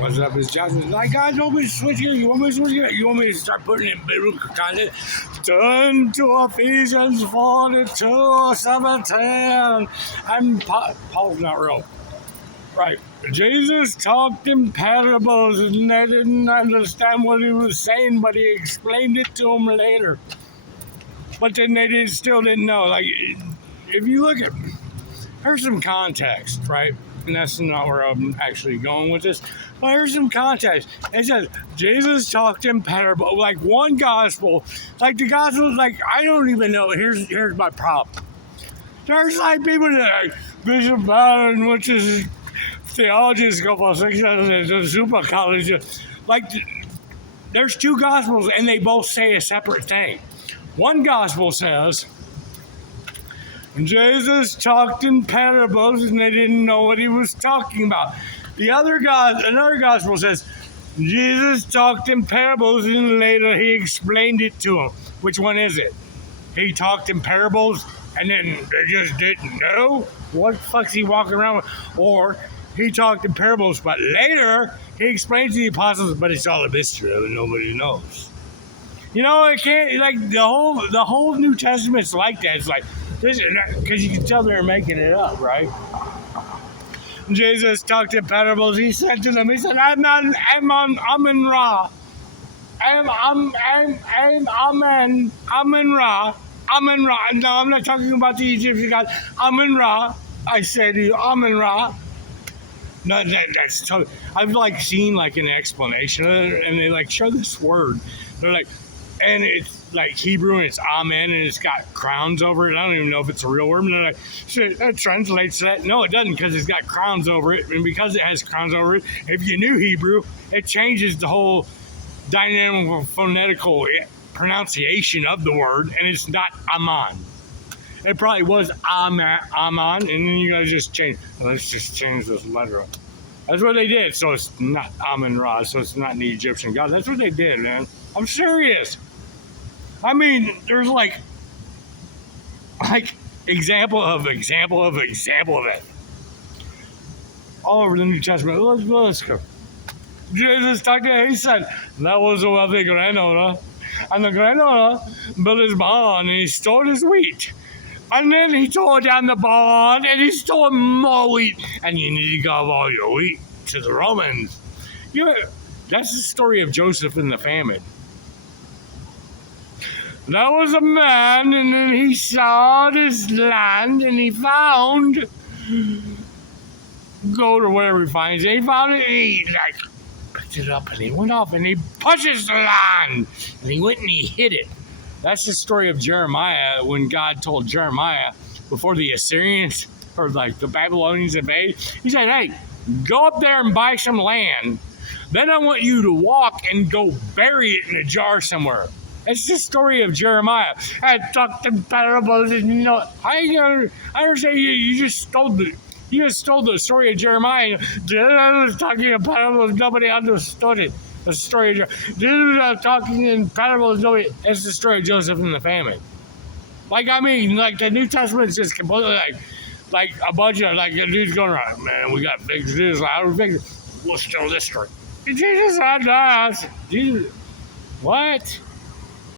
What's up, it's Johnson. Like, God, don't be switch here. You want me to switch here? You want me to start putting in biblical content? Turn to Ephesians 42, 17. Paul's not real. Right. Jesus talked in parables and they didn't understand what he was saying, but he explained it to them later. But then they still didn't know. Like, if you look at, here's some context, right? And that's not where I'm actually going with this. But here's some context. It says, Jesus talked in parables. Like, one gospel, like the gospel, like, I don't even know. Here's my problem. There's like people that are like, Bishop Allen, which is theology school, 6 at the super college. Like, there's two gospels and they both say a separate thing. One gospel says, Jesus talked in parables and they didn't know what he was talking about. Another gospel says, Jesus talked in parables and later he explained it to them. Which one is it? He talked in parables and then they just didn't know? What the fuck's he walking around with? Or he talked in parables, but later he explained to the apostles, but it's all a mystery and nobody knows. You know, it can't, like, the whole New Testament's like that. It's like, because you can tell they're making it up, right? Jesus talked in parables. He said to them, he said, Amen, Amen, Ra. Amen, Ra. Amen, Ra. No, I'm not talking about the Egyptian God. Amen, Ra. I say to you, Amen, Ra. No, that's totally, I've like seen like an explanation of it, and they like show this word. They're like, and it's like Hebrew and it's amen and it's got crowns over it. I don't even know if it's a real word. And they're like, shit, that translates to that. No, it doesn't, because it's got crowns over it. And because it has crowns over it, if you knew Hebrew, it changes the whole dynamic phonetical pronunciation of the word, and it's not aman. It probably was aman, and then you guys just change. Let's just change this letter up. That's what they did. So it's not Amen Ra. So it's not the Egyptian God. That's what they did, man. I'm serious. I mean, there's like example of it all over the New Testament. Let's go. Jesus talked to him. He said, that was a wealthy landowner, and the landowner built his barn and he stored his wheat. And then he tore down the barn and he stole more wheat. And you need to give all your wheat to the Romans. You know, that's the story of Joseph in the famine. There was a man, and then he sowed his land, and he found, go to wherever he finds it, he found it, and he picked it up, and he went off, and he purchased the land, and he went and he hid it. That's the story of Jeremiah, when God told Jeremiah, before the Assyrians, or like the Babylonians invaded, he said, hey, go up there and buy some land. Then I want you to walk and go bury it in a jar somewhere. It's the story of Jeremiah. I talked in parables, and you know, I understand you just stole the story of Jeremiah. I was talking in parables, nobody understood it. The story of Jesus talking in parables, it's the story of Joseph in the famine. Like, I mean, like the New Testament is just completely like a bunch of like a dude's going around, man, we got to fix this, how do we fix it? We'll steal this story. Jesus said that. Jesus, what?